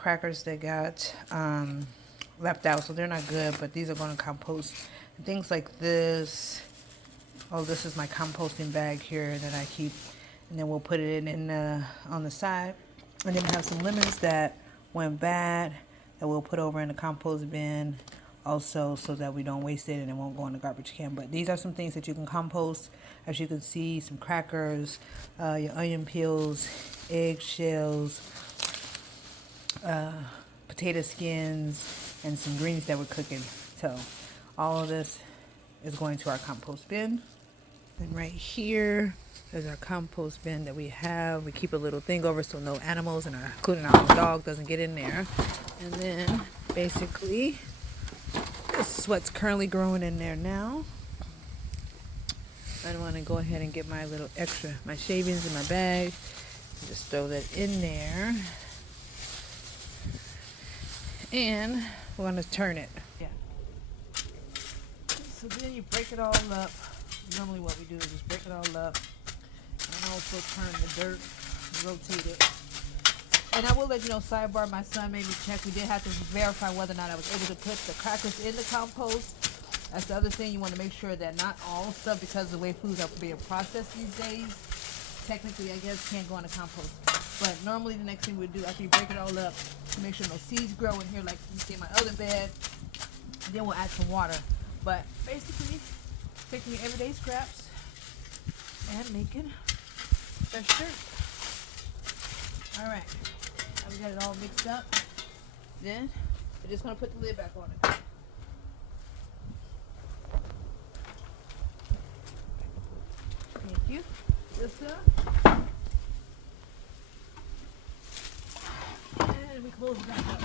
crackers that got left out, so they're not good, but these are going to compost. And things like this. Oh, this is my composting bag here that I keep, and then we'll put it in on the side. And then we have some lemons that went bad that we'll put over in the compost bin also, so that we don't waste it and it won't go in the garbage can. But these are some things that you can compost. As you can see, some crackers, your onion peels, eggshells, potato skins, and some greens that we're cooking. So all of this is going to our compost bin. And right here is our compost bin that we have. We keep a little thing over so no animals, and including our dog, doesn't get in there. And then basically this is what's currently growing in there now. I want to go ahead and get my little extra, my shavings in my bag. Just throw that in there. And we're going to turn it. Yeah. So then you break it all up. Normally what we do is just break it all up. And also turn the dirt, rotate it. And I will let you know, sidebar, my son made me check. We did have to verify whether or not I was able to put the crackers in the compost. That's the other thing. You want to make sure that not all stuff, because of the way foods are being processed these days, technically, I guess, can't go in the compost. But normally the next thing we do after you break it all up, to make sure no seeds grow in here like you see in my other bed, then we'll add some water. But basically, taking your everyday scraps and making fresh dirt. Alright, now we got it all mixed up. Then we're just going to put the lid back on it. Thank you. Good stuff. And we close it back up.